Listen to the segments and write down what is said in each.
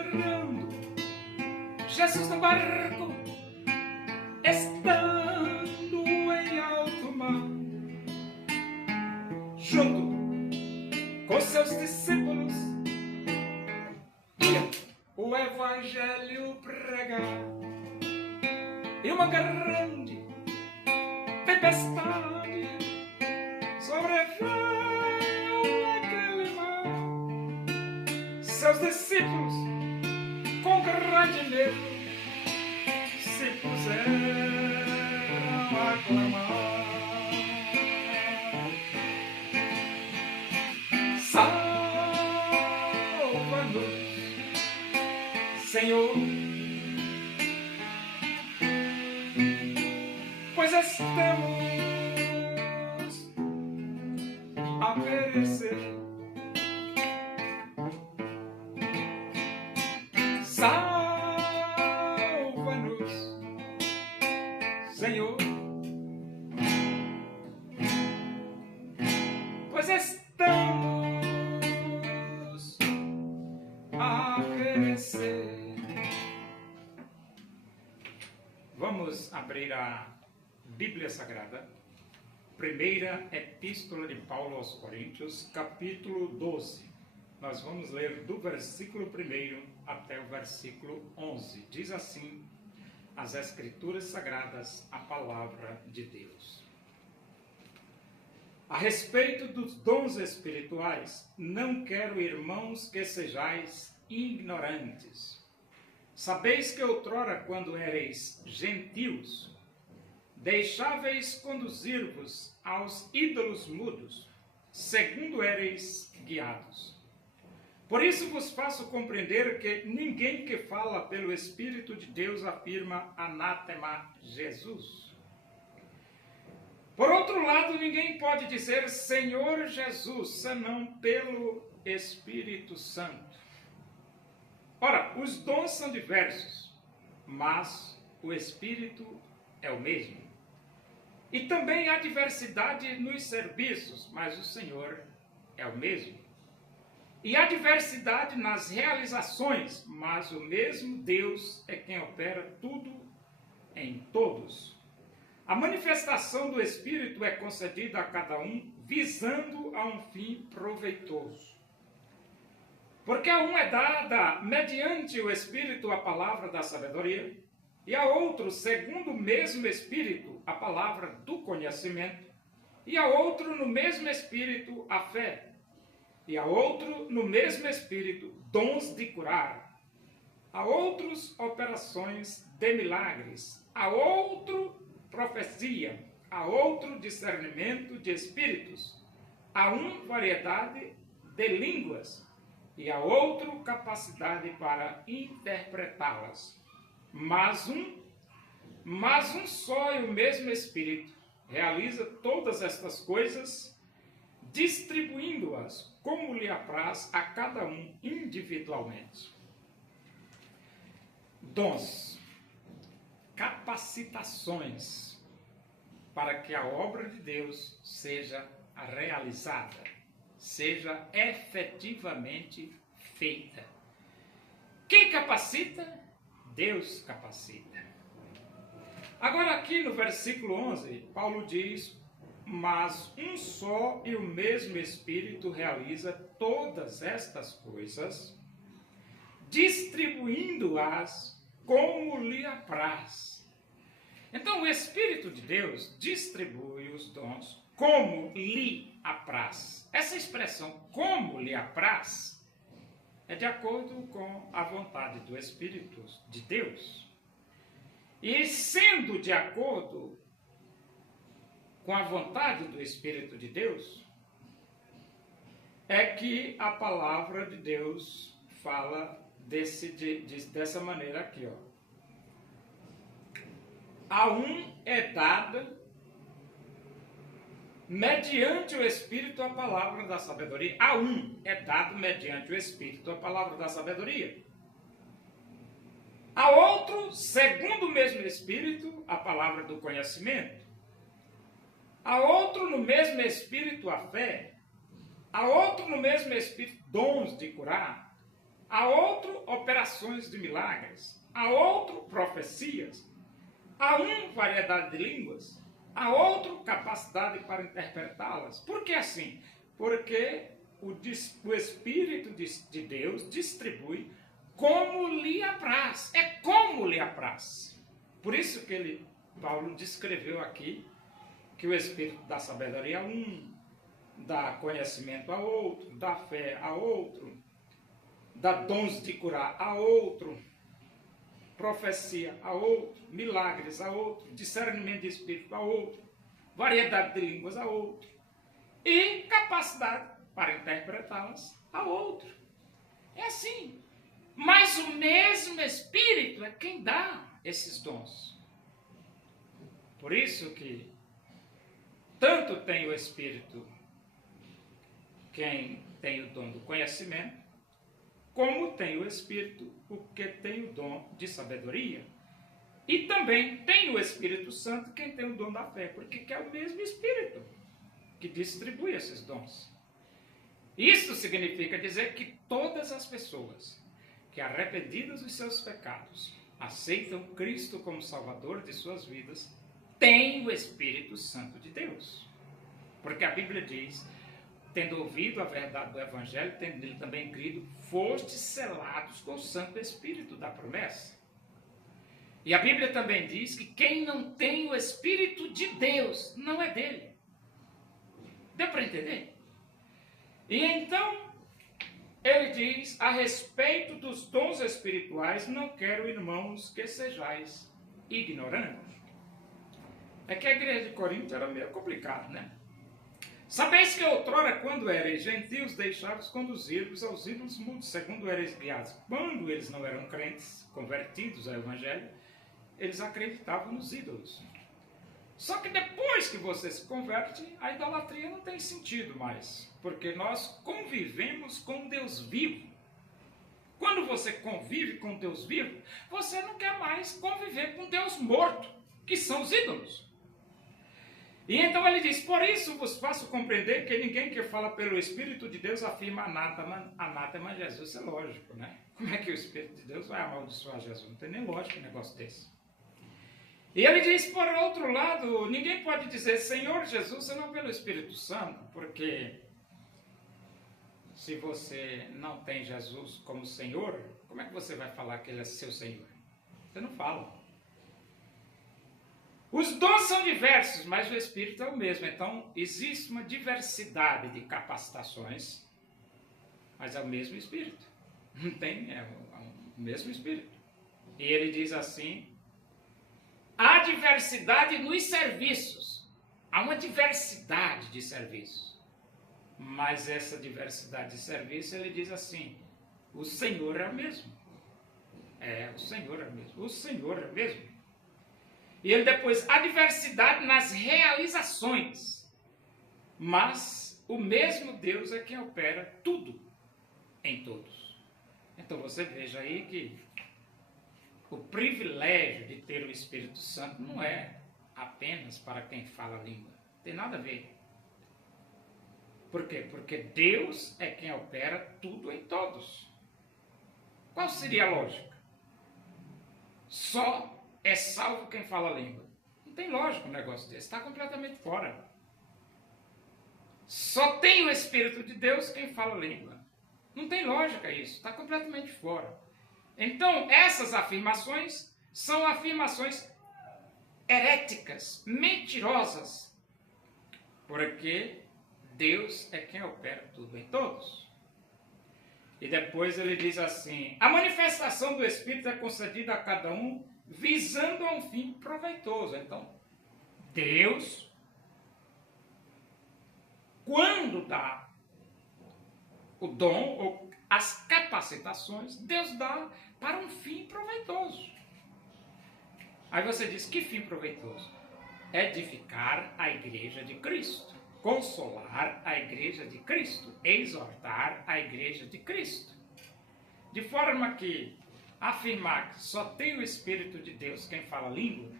entrando, Jesus no barco, estando em alto mar, junto com seus discípulos, ia o evangelho pregar. E uma grande tempestade sobreveio naquele mar. Seus discípulos, com grande medo, se puseram a clamar: salva-nos, Senhor, pois estamos a perecer. Salva-nos, Senhor, pois estamos a perecer. Vamos abrir a Bíblia Sagrada, primeira epístola de Paulo aos Coríntios, capítulo 12. Nós vamos ler do versículo 1 até o versículo 11. Diz assim as Escrituras Sagradas, a palavra de Deus. A respeito dos dons espirituais, não quero, irmãos, que sejais ignorantes. Sabeis que outrora, quando ereis gentios, deixáveis conduzir-vos aos ídolos mudos, segundo ereis guiados. Por isso vos faço compreender que ninguém que fala pelo Espírito de Deus afirma anátema Jesus. Por outro lado, ninguém pode dizer Senhor Jesus, senão pelo Espírito Santo. Ora, os dons são diversos, mas o Espírito é o mesmo. E também há diversidade nos serviços, mas o Senhor é o mesmo. E há diversidade nas realizações, mas o mesmo Deus é quem opera tudo em todos. A manifestação do Espírito é concedida a cada um, visando a um fim proveitoso. Porque a um é dada, mediante o Espírito, a palavra da sabedoria, e a outro, segundo o mesmo Espírito, a palavra do conhecimento, e a outro, no mesmo Espírito, a fé, e a outro, no mesmo Espírito, dons de curar, a outros, operações de milagres, a outro, profecia, a outro, discernimento de espíritos, a um, variedade de línguas, e a outro, capacidade para interpretá-las. Mas um só e o mesmo Espírito realiza todas estas coisas, distribuindo-as como lhe apraz a cada um individualmente. Dons, capacitações para que a obra de Deus seja realizada, seja efetivamente feita. Quem capacita? Deus capacita. Agora aqui no versículo 11, Paulo diz: mas um só e o mesmo Espírito realiza todas estas coisas, distribuindo-as como lhe apraz. Então o Espírito de Deus distribui os dons como lhe apraz. Essa expressão, como lhe apraz, é de acordo com a vontade do Espírito de Deus. E sendo de acordo com a vontade do Espírito de Deus, é que a palavra de Deus fala dessa maneira aqui, ó. A um é dada, mediante o Espírito, a palavra da sabedoria. A um é dado, mediante o Espírito, a palavra da sabedoria. A outro, segundo o mesmo Espírito, a palavra do conhecimento. A outro, no mesmo Espírito, a fé. A outro, no mesmo Espírito, dons de curar. a outro operações de milagres, a outro profecias, a um variedade de línguas, a outro capacidade para interpretá-las. Por que assim? Porque o Espírito de Deus distribui como lhe apraz. É como lhe apraz. Por isso que Paulo descreveu aqui que o Espírito dá sabedoria a um, dá conhecimento a outro, dá fé a outro, dá dons de curar a outro, profecia a outro, milagres a outro, discernimento de espírito a outro, variedade de línguas a outro e capacidade para interpretá-las a outro. É assim. Mas o mesmo Espírito é quem dá esses dons. Por isso que tanto tem o Espírito quem tem o dom do conhecimento, como tem o Espírito o que tem o dom de sabedoria. E também tem o Espírito Santo quem tem o dom da fé, porque é o mesmo Espírito que distribui esses dons. Isso significa dizer que todas as pessoas que, arrependidas dos seus pecados, aceitam Cristo como Salvador de suas vidas, têm o Espírito Santo de Deus. Porque a Bíblia diz, tendo ouvido a verdade do Evangelho, tendo nele também crido, fostes selados com o Santo Espírito da promessa. E a Bíblia também diz que quem não tem o Espírito de Deus não é dele. Deu para entender? E então, ele diz, a respeito dos dons espirituais, não quero, irmãos, que sejais ignorantes. É que a igreja de Corinto era meio complicado, né? Sabeis que outrora, quando erais gentios, deixavos conduzir-vos aos ídolos mudos, segundo erais guiados. Quando eles não eram crentes, convertidos ao Evangelho, eles acreditavam nos ídolos. Só que depois que você se converte, a idolatria não tem sentido mais, porque nós convivemos com Deus vivo. Quando você convive com Deus vivo, você não quer mais conviver com Deus morto, que são os ídolos. E então ele diz, por isso vos faço compreender que ninguém que fala pelo Espírito de Deus afirma anátema Jesus. Isso é lógico, né? Como é que o Espírito de Deus vai amaldiçoar Jesus? Não tem nem lógica um negócio desse. E ele diz, por outro lado, ninguém pode dizer Senhor Jesus senão pelo Espírito Santo, porque se você não tem Jesus como Senhor, como é que você vai falar que Ele é seu Senhor? Você não fala. Os dons são diversos, mas o Espírito é o mesmo. Então, existe uma diversidade de capacitações, mas é o mesmo Espírito. Não tem, é o mesmo Espírito. E ele diz assim, há diversidade nos serviços. Há uma diversidade de serviços. Mas essa diversidade de serviços, ele diz assim, o Senhor é o mesmo. O Senhor é o mesmo. O Senhor é o mesmo. E ele depois, há diversidade nas realizações. Mas o mesmo Deus é quem opera tudo em todos. Então você veja aí que o privilégio de ter o Espírito Santo não é apenas para quem fala a língua. Não tem nada a ver. Por quê? Porque Deus é quem opera tudo em todos. Qual seria a lógica? Só é salvo quem fala a língua. Não tem lógica um negócio desse. Está completamente fora. Só tem o Espírito de Deus quem fala a língua. Não tem lógica isso. Está completamente fora. Então, essas afirmações são afirmações heréticas, mentirosas, porque Deus é quem opera tudo em todos. E depois ele diz assim, a manifestação do Espírito é concedida a cada um visando a um fim proveitoso. Então, Deus, quando dá o dom ou as capacitações, Deus dá para um fim proveitoso. Aí você diz, que fim proveitoso? Edificar a igreja de Cristo, consolar a igreja de Cristo, exortar a igreja de Cristo. De forma que afirmar que só tem o Espírito de Deus quem fala língua,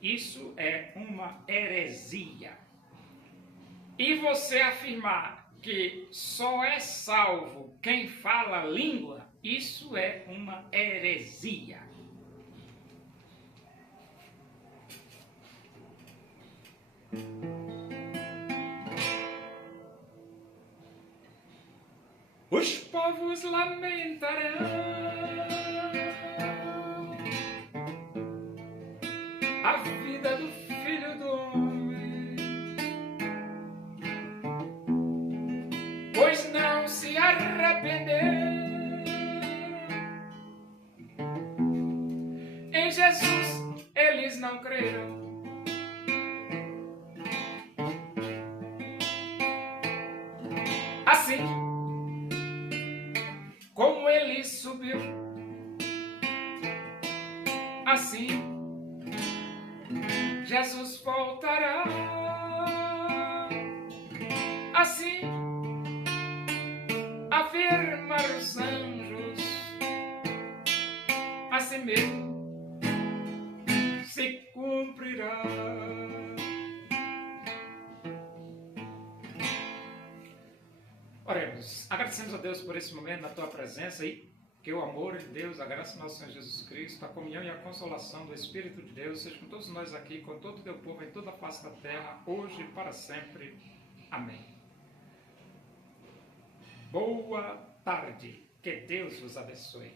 isso é uma heresia. E você afirmar que só é salvo quem fala língua, Isso é uma heresia. Os povos lamentarão a vida do Filho do Homem, pois não se arrependeu. Em Jesus eles não creram. Assim como ele subiu, assim Jesus voltará. Assim afirma os anjos, assim mesmo se cumprirá. Oremos. Agradecemos a Deus por esse momento na tua presença e que o amor de Deus, a graça do nosso Senhor Jesus Cristo, a comunhão e a consolação do Espírito de Deus seja com todos nós aqui, com todo o teu povo em toda a face da terra, hoje e para sempre. Amém. Boa tarde. Que Deus vos abençoe.